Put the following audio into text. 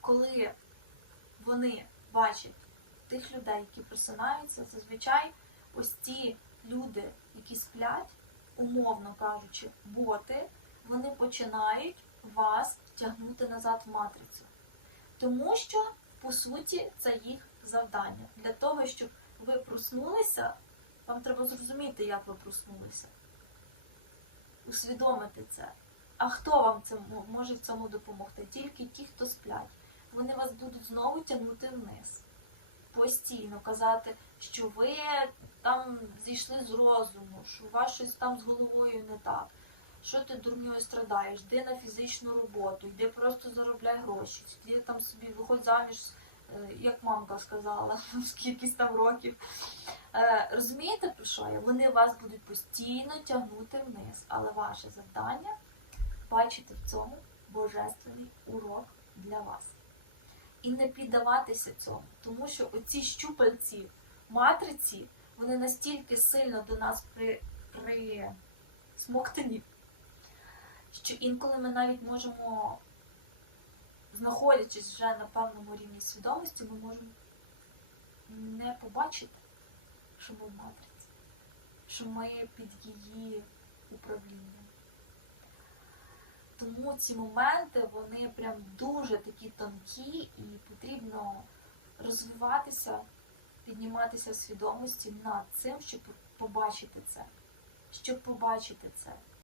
коли вони бачать тих людей, які просинаються, зазвичай ось ці люди, які сплять, умовно кажучи, боти, вони починають вас тягнути назад в матрицю. Тому що, по суті, це їх завдання. Для того, щоб ви проснулися, вам треба зрозуміти, як ви проснулися. Усвідомити це. А хто вам це може в цьому допомогти? Тільки ті, хто сплять. Вони вас будуть знову тягнути вниз. Постійно казати, що ви там зійшли з розуму, що у вас щось там з головою не так. Що ти дурньою страдаєш? Йди на фізичну роботу, йди просто заробляй гроші, йди там собі, виходь заміж, е, як мамка сказала, скількись там років. Е, Розумієте, про що я? Вони вас будуть постійно тягнути вниз, але ваше завдання бачити в цьому божественний урок для вас. І не піддаватися цьому, тому що оці щупальці матриці, вони настільки сильно до нас при, при смоктані, що інколи ми навіть можемо, знаходячись вже на певному рівні свідомості, ми можемо не побачити, що ми в матриці, що ми під її Тому ці моменти вони прям дуже такі тонкі, і потрібно розвиватися, підніматися в свідомості над цим, щоб побачити це. Щоб побачити це.